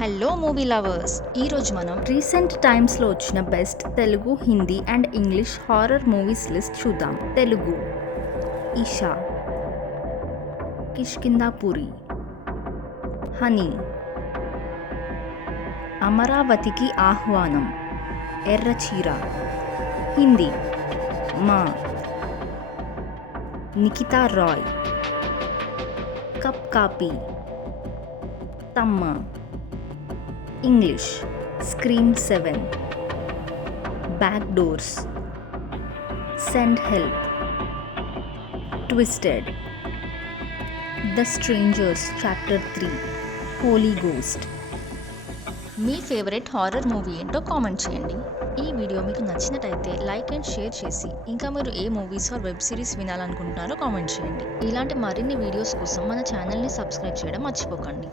Hello movie lovers, ఈరోజు మనం రీసెంట్ టైమ్స్లో వచ్చిన బెస్ట్ Telugu, Hindi and English horror movies list చూద్దాం. తెలుగు: ఈషా, కిష్కింధాపురి, హనీ, అమరావతికి ఆహ్వానం, ఎర్రచీర. Hindi: Maa, Nikhita Roy, Kapkapiii, Thamma. English: Scream 7, back doors, send help, twisted, the strangers chapter 3, holy ghost. మీ ఫేవరెట్ హారర్ మూవీ ఏంటో కామెంట్ చేయండి. ఈ వీడియో మీకు నచ్చినట్టయితే లైక్ అండ్ షేర్ చేసి, ఇంకా మీరు ఏ మూవీస్ ఆర్ వెబ్ సిరీస్ వినాలనుకుంటున్నారో కామెంట్ చేయండి. ఇలాంటి మరిన్ని వీడియోస్ కోసం మన ఛానల్ని సబ్స్క్రైబ్ చేయడం మర్చిపోకండి.